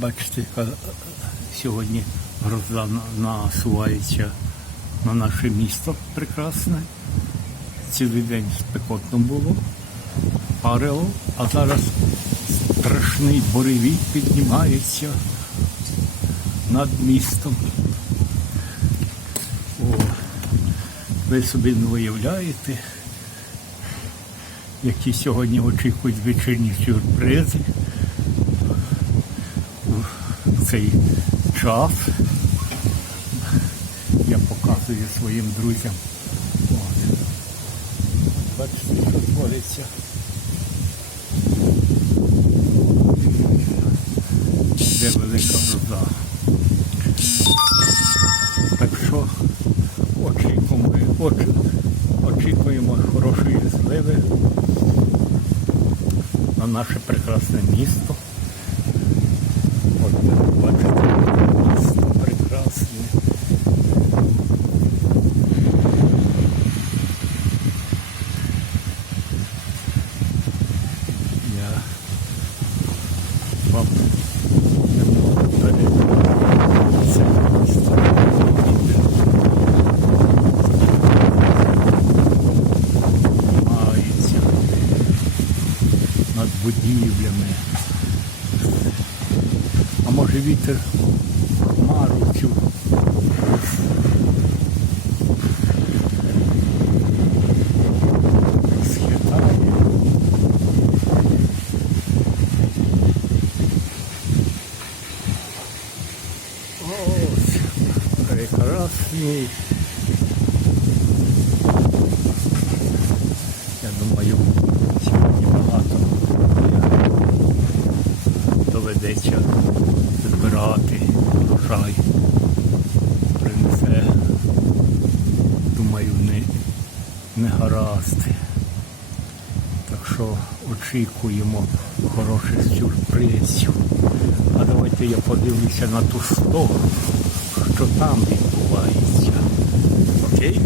Бачите, яка сьогодні гроза насувається на наше місто прекрасне. Цілий день спекотно було, парило, а зараз страшний буревій піднімається над містом. О, ви собі не уявляєте, які сьогодні очікують вечірні сюрпризи цей час. Я показую своїм друзям. Бачите, що твориться. Де велика гроза. Так що очікуємо, очікуємо хорошої зливи на наше прекрасне місто. От ви бачите, місто прекрасне. Я місто. Над будівлями. А може вітер Ось, прекрасний. Я думаю, сьогодні багато доведеться збирати врожай. Принесе, думаю, не, не гаразд. Так що очікуємо хороших сюрпризів. Давайте я подивлюся на ту сторону, що там відбувається. Окей?